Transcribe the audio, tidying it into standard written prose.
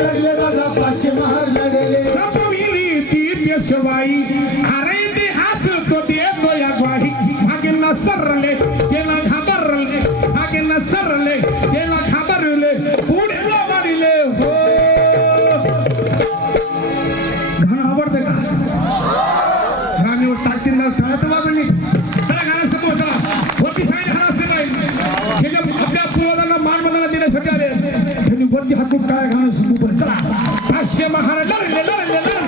लढले बघा 500 महार लढले सपविली ती पेशवाई अरे इतिहास तो देतो या ग्वाही भागे न सरले गेला घाबरले भागे न सरले गेला घाबरले पुढे वाढले हो गाणं आवडतं का गाणीवर टाकतील ना टाळत वाजून चला गाणं समोर चला वरती साईड हा असते नाही हे जे आपल्या पूर्वजांना मान बंधना देण्यासाठी आले त्यांनी वरती हात काय गाणं समोर चला 500 महार लढले लढले लढले